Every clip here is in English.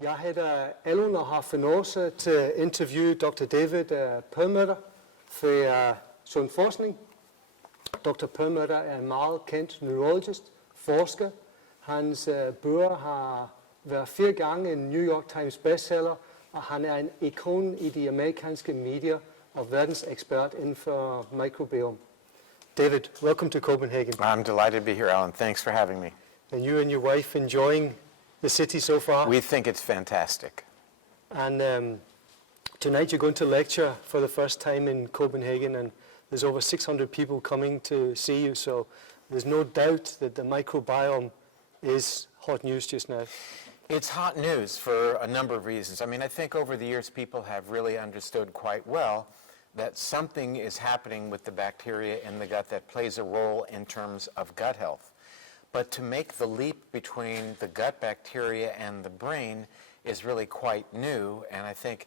Jeg hedder Alun og har fornøjelse til at interviewe Dr. David Perlmutter for sund forskning. Dr. Perlmutter er en meget kendt neurologist, forsker. Hans bøger har været 4 gange en New York Times bestseller, og han er en ikon i de amerikanske medier og verdensekspert inden for mikrobiom. David, welcome to Copenhagen. I'm delighted to be here, Alan. Thanks for having me. And you and your wife enjoying the city so far? We think it's fantastic. And tonight you're going to lecture for the first time in Copenhagen, and there's over 600 people coming to see you, so there's no doubt that the microbiome is hot news just now. It's hot news for a number of reasons. I mean, I think over the years people have really understood quite well that something is happening with the bacteria in the gut that plays a role in terms of gut health. But to make the leap between the gut bacteria and the brain is really quite new, and I think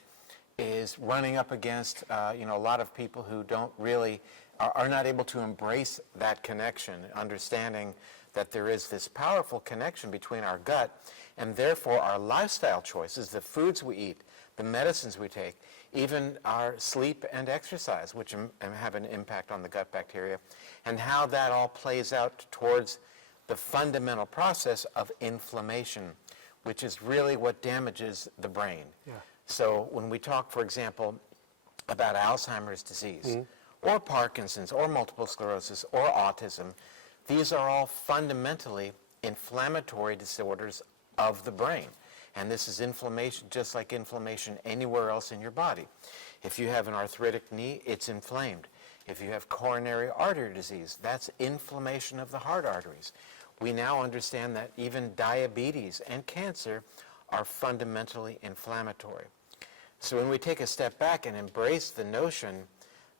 is running up against a lot of people who don't really are not able to embrace that connection, understanding that there is this powerful connection between our gut and therefore our lifestyle choices, the foods we eat, the medicines we take, even our sleep and exercise, which have an impact on the gut bacteria, and how that all plays out towards the fundamental process of inflammation, which is really what damages the brain. Yeah. So when we talk, for example, about Alzheimer's disease, or Parkinson's, or multiple sclerosis, or autism, these are all fundamentally inflammatory disorders of the brain. And this is inflammation just like inflammation anywhere else in your body. If you have an arthritic knee, it's inflamed. If you have coronary artery disease, that's inflammation of the heart arteries. We now understand that even diabetes and cancer are fundamentally inflammatory. So when we take a step back and embrace the notion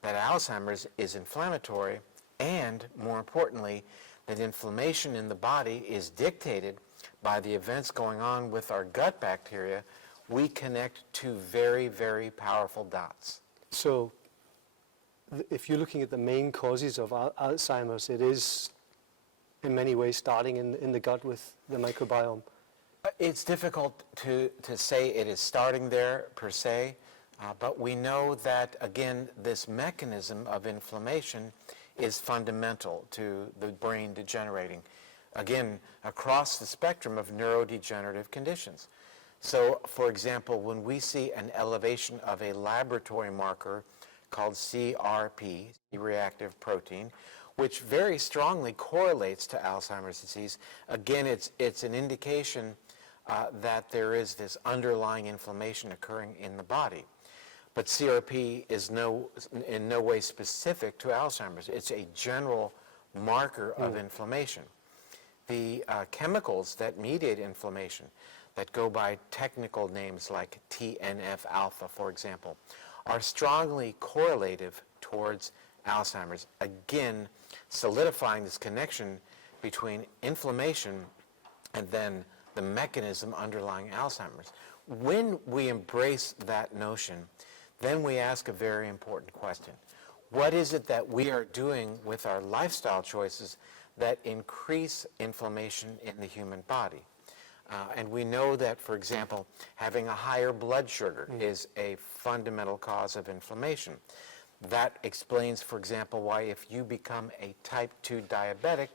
that Alzheimer's is inflammatory, and more importantly, that inflammation in the body is dictated by the events going on with our gut bacteria, we connect two very, very powerful dots. So if you're looking at the main causes of Alzheimer's, it is in many ways starting in the gut with the microbiome. It's difficult to say it is starting there per se, but we know that, again, this mechanism of inflammation is fundamental to the brain degenerating, again, across the spectrum of neurodegenerative conditions. So, for example, when we see an elevation of a laboratory marker called CRP, C-reactive protein, which very strongly correlates to Alzheimer's disease, again, it's an indication that there is this underlying inflammation occurring in the body. But CRP is in no way specific to Alzheimer's. It's a general marker of inflammation. The chemicals that mediate inflammation, that go by technical names like TNF-alpha, for example, are strongly correlative towards Alzheimer's, again solidifying this connection between inflammation and then the mechanism underlying Alzheimer's. When we embrace that notion, then we ask a very important question. What is it that we are doing with our lifestyle choices that increase inflammation in the human body? And we know that, for example, having a higher blood sugar is a fundamental cause of inflammation. That explains, for example, why if you become a type 2 diabetic,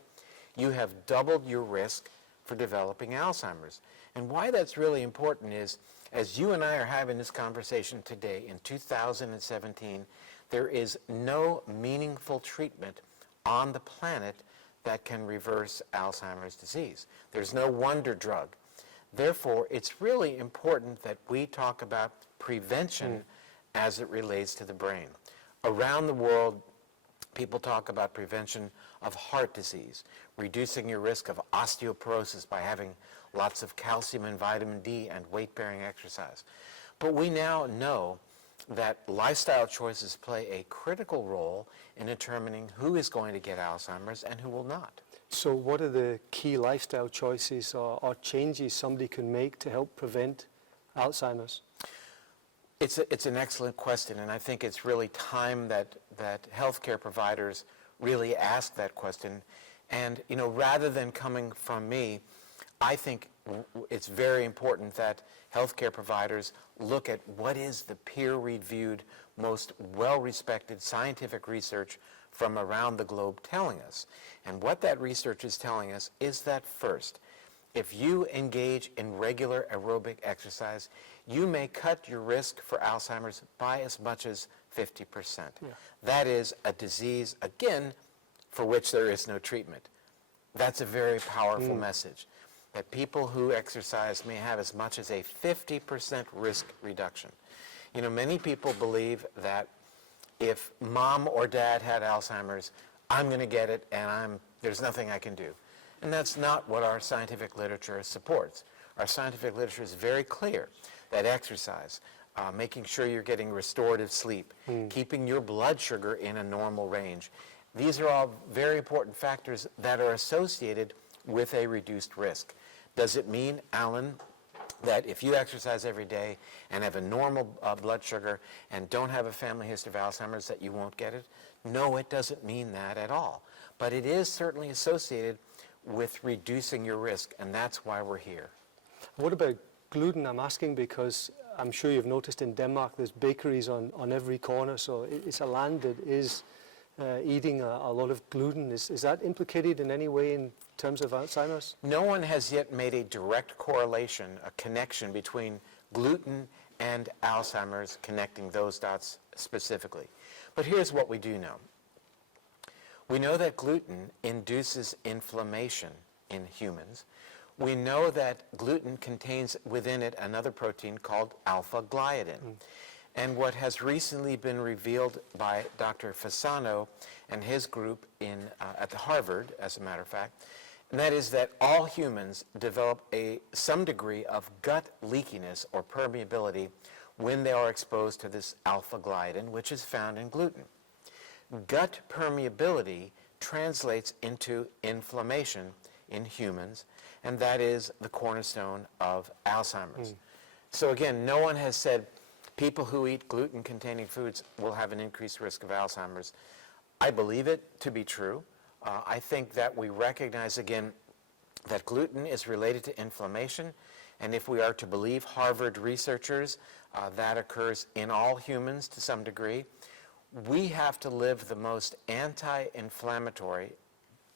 you have doubled your risk for developing Alzheimer's. And why that's really important is, as you and I are having this conversation today in 2017, there is no meaningful treatment on the planet that can reverse Alzheimer's disease. There's no wonder drug. Therefore, it's really important that we talk about prevention as it relates to the brain. Around the world, people talk about prevention of heart disease, reducing your risk of osteoporosis by having lots of calcium and vitamin D and weight-bearing exercise. But we now know that lifestyle choices play a critical role in determining who is going to get Alzheimer's and who will not. So what are the key lifestyle choices or changes somebody can make to help prevent Alzheimer's? It's an excellent question, and I think it's really time that healthcare providers really ask that question. And, rather than coming from me, I think it's very important that healthcare providers look at what is the peer-reviewed, most well-respected scientific research from around the globe telling us. And what that research is telling us is that first, if you engage in regular aerobic exercise, you may cut your risk for Alzheimer's by as much as 50%. Yeah. That is a disease, again, for which there is no treatment. That's a very powerful message, that people who exercise may have as much as a 50% risk reduction. You know, many people believe that if mom or dad had Alzheimer's, I'm going to get it and there's nothing I can do. And that's not what our scientific literature supports. Our scientific literature is very clear that exercise, making sure you're getting restorative sleep, keeping your blood sugar in a normal range, these are all very important factors that are associated with a reduced risk. Does it mean, Alun, that if you exercise every day and have a normal blood sugar and don't have a family history of Alzheimer's that you won't get it? No, it doesn't mean that at all. But it is certainly associated with reducing your risk, and that's why we're here. What about gluten? I'm asking because I'm sure you've noticed in Denmark there's bakeries on every corner, so it's a land that is eating a lot of gluten. Is that implicated in any way in terms of Alzheimer's? No one has yet made a direct correlation, a connection between gluten and Alzheimer's, connecting those dots specifically. But here's what we do know. We know that gluten induces inflammation in humans. We know that gluten contains within it another protein called alpha-gliadin. And what has recently been revealed by Dr. Fasano and his group at Harvard, as a matter of fact, and that is that all humans develop some degree of gut leakiness or permeability when they are exposed to this alpha-gliadin, which is found in gluten. Gut permeability translates into inflammation in humans, and that is the cornerstone of Alzheimer's. So again, no one has said people who eat gluten-containing foods will have an increased risk of Alzheimer's. I believe it to be true. I think that we recognize, again, that gluten is related to inflammation, and if we are to believe Harvard researchers, that occurs in all humans to some degree. We have to live the most anti-inflammatory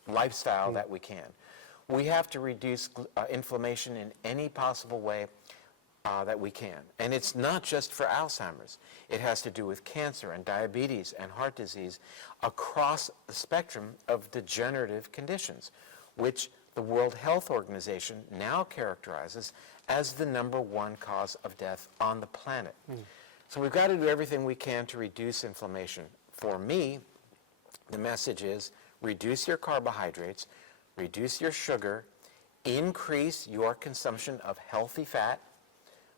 lifestyle that we can. We have to reduce inflammation in any possible way that we can. And it's not just for Alzheimer's. It has to do with cancer and diabetes and heart disease across the spectrum of degenerative conditions, which the World Health Organization now characterizes as the #1 cause of death on the planet. So we've got to do everything we can to reduce inflammation. For me, the message is reduce your carbohydrates, reduce your sugar, increase your consumption of healthy fat,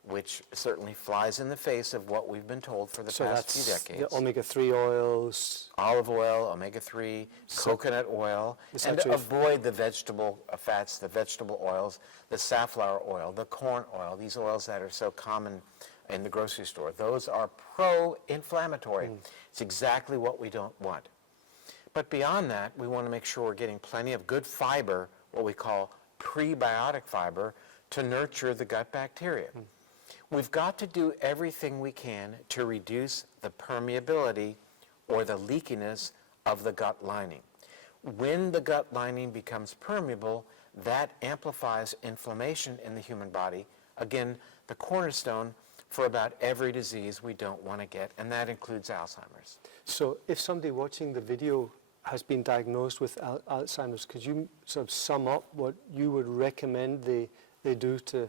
which certainly flies in the face of what we've been told for the past few decades. The omega-3 oils. Olive oil, omega-3, coconut oil, and avoid the vegetable fats, the vegetable oils, the safflower oil, the corn oil, these oils that are so common in the grocery store. Those are pro-inflammatory. It's exactly what we don't want. But beyond that, we want to make sure we're getting plenty of good fiber, what we call prebiotic fiber, to nurture the gut bacteria. We've got to do everything we can to reduce the permeability or the leakiness of the gut lining. When the gut lining becomes permeable, that amplifies inflammation in the human body. Again, the cornerstone for about every disease we don't want to get, and that includes Alzheimer's. So if somebody watching the video has been diagnosed with Alzheimer's, could you sort of sum up what you would recommend they do to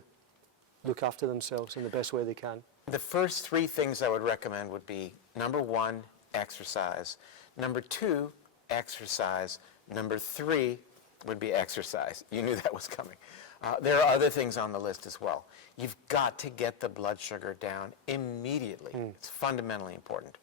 look after themselves in the best way they can? The first 3 things I would recommend would be, #1, exercise. #2, exercise. #3 would be exercise. You knew that was coming. There are other things on the list as well. You've got to get the blood sugar down immediately. It's fundamentally important.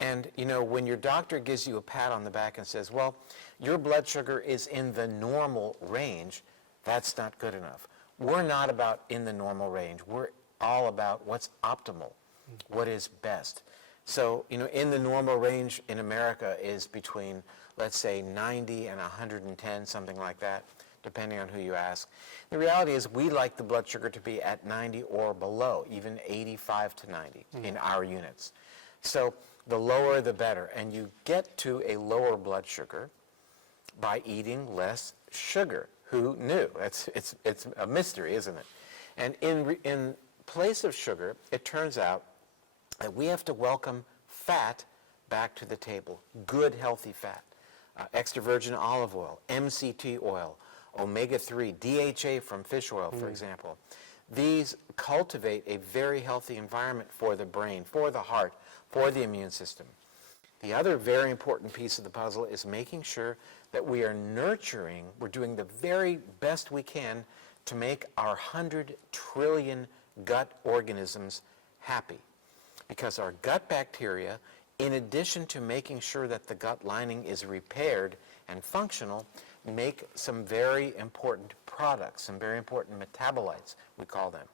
And, you know, when your doctor gives you a pat on the back and says, well, your blood sugar is in the normal range, that's not good enough. We're not about in the normal range. We're all about what's optimal, what is best. So, you know, in the normal range in America is between, let's say, 90 and 110, something like that. depending on who you ask. The reality is we like the blood sugar to be at 90 or below, even 85 to 90 in our units. So the lower the better. And you get to a lower blood sugar by eating less sugar. Who knew? It's a mystery, isn't it? And in place of sugar, it turns out that we have to welcome fat back to the table, good, healthy fat. Extra virgin olive oil, MCT oil, omega-3, DHA from fish oil, for example. These cultivate a very healthy environment for the brain, for the heart, for the immune system. The other very important piece of the puzzle is making sure that we are nurturing, we're doing the very best we can to make our 100 trillion gut organisms happy. Because our gut bacteria, in addition to making sure that the gut lining is repaired and functional, make some very important products, some very important metabolites, we call them,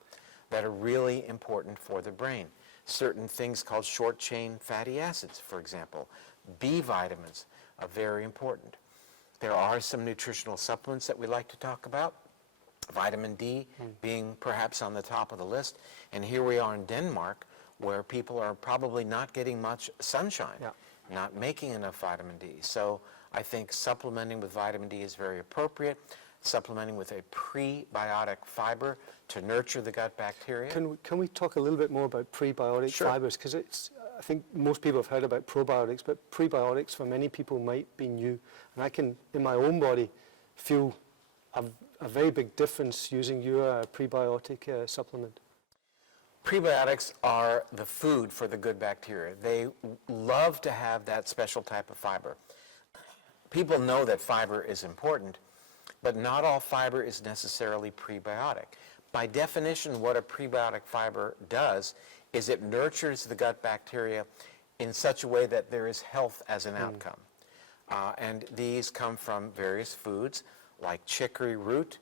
that are really important for the brain. Certain things called short-chain fatty acids, for example. B vitamins are very important. There are some nutritional supplements that we like to talk about, vitamin D being perhaps on the top of the list. And here we are in Denmark, where people are probably not getting much sunshine, not making enough vitamin D. So I think supplementing with vitamin D is very appropriate, supplementing with a prebiotic fiber to nurture the gut bacteria. Can we talk a little bit more about prebiotic fibers? Because I think most people have heard about probiotics, but prebiotics for many people might be new. And I can, in my own body, feel a very big difference using your prebiotic supplement. Prebiotics are the food for the good bacteria. They love to have that special type of fiber. People know that fiber is important, but not all fiber is necessarily prebiotic. By definition, what a prebiotic fiber does is it nurtures the gut bacteria in such a way that there is health as an outcome. And these come from various foods like chicory root,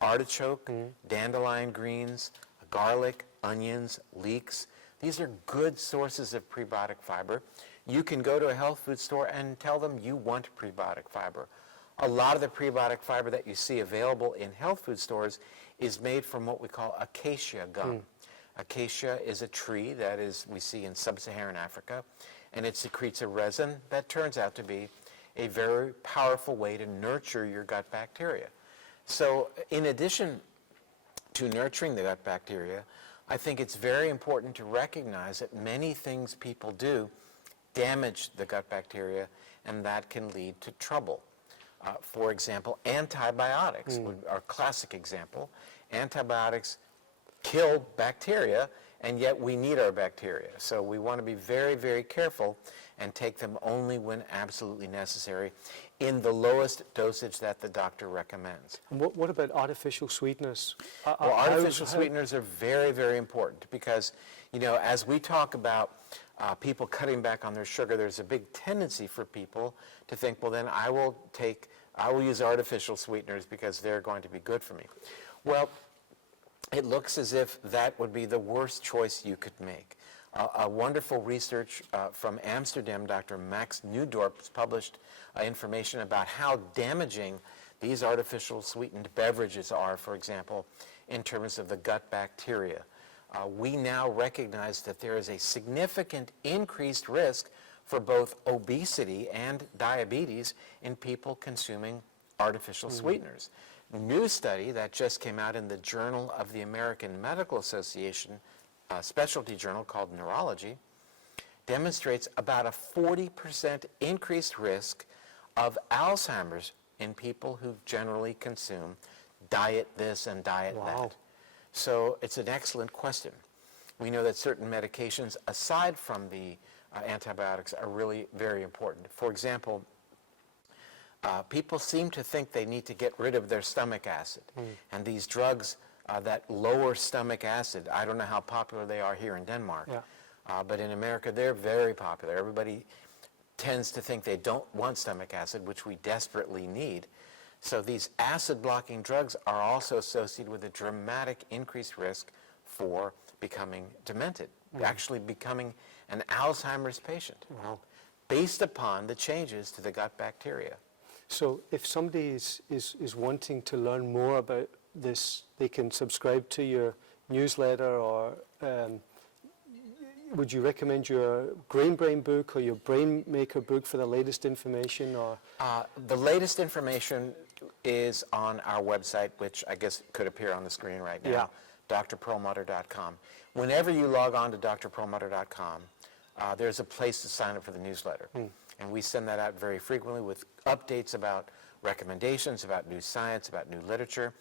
artichoke, dandelion greens, garlic, onions, leeks. These are good sources of prebiotic fiber. You can go to a health food store and tell them you want prebiotic fiber. A lot of the prebiotic fiber that you see available in health food stores is made from what we call acacia gum. Acacia is a tree that we see in sub-Saharan Africa, and it secretes a resin that turns out to be a very powerful way to nurture your gut bacteria. So in addition to nurturing the gut bacteria, I think it's very important to recognize that many things people do damage the gut bacteria, and that can lead to trouble. For example, antibiotics are a classic example. Antibiotics kill bacteria, and yet we need our bacteria. So we want to be very, very careful and take them only when absolutely necessary in the lowest dosage that the doctor recommends. And what about artificial sweeteners? Well, artificial sweeteners are very, very important because, you know, as we talk about people cutting back on their sugar, there's a big tendency for people to think, well, then I will use artificial sweeteners because they're going to be good for me. Well, it looks as if that would be the worst choice you could make. A wonderful research from Amsterdam, Dr. Max Newdorp, has published information about how damaging these artificial sweetened beverages are, for example, in terms of the gut bacteria. We now recognize that there is a significant increased risk for both obesity and diabetes in people consuming artificial sweeteners. A new study that just came out in the Journal of the American Medical Association, a specialty journal called Neurology, demonstrates about a 40% increased risk of Alzheimer's in people who generally consume diet this and diet that. So it's an excellent question. We know that certain medications, aside from the antibiotics, are really very important. For example, people seem to think they need to get rid of their stomach acid. And these drugs that lower stomach acid, I don't know how popular they are here in Denmark, but in America they're very popular. Everybody tends to think they don't want stomach acid, which we desperately need. So these acid-blocking drugs are also associated with a dramatic increased risk for becoming demented, actually becoming an Alzheimer's patient, based upon the changes to the gut bacteria. So if somebody is wanting to learn more about this, they can subscribe to your newsletter, or would you recommend your Grain Brain book or your Brain Maker book for the latest information? Or The latest information is on our website, which I guess could appear on the screen right now, Yeah. drperlmutter.com. Whenever you log on to drperlmutter.com, there's a place to sign up for the newsletter. And we send that out very frequently with updates about recommendations, about new science, about new literature.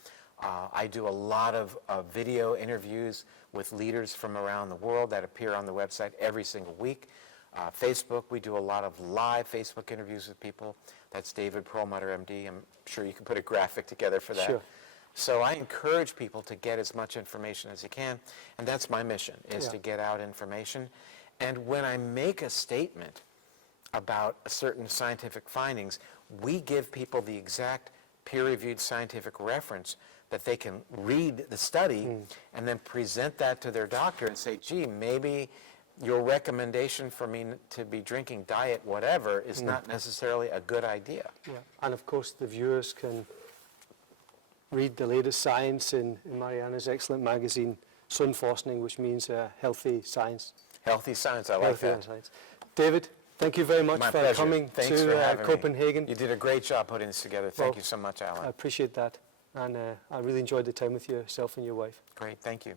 I do a lot of video interviews with leaders from around the world that appear on the website every single week. Facebook, we do a lot of live Facebook interviews with people. That's David Perlmutter, MD. I'm sure you can put a graphic together for that. Sure. So I encourage people to get as much information as you can, and that's my mission, is Yeah. to get out information. And when I make a statement about a certain scientific findings, we give people the exact peer-reviewed scientific reference that they can read the study and then present that to their doctor and say, gee, maybe your recommendation for me to be drinking diet whatever is not necessarily a good idea. yeah. And of course, the viewers can read the latest science in Mariana's excellent magazine, Sundforskning, which means healthy science. Healthy science, I like Healthy that. science. David, thank you very much My for pleasure. coming Thanks to for having Copenhagen. me. You did a great job putting this together. Thank Well, you so much, Alan. I appreciate that. And I really enjoyed the time with yourself and your wife. Great, thank you.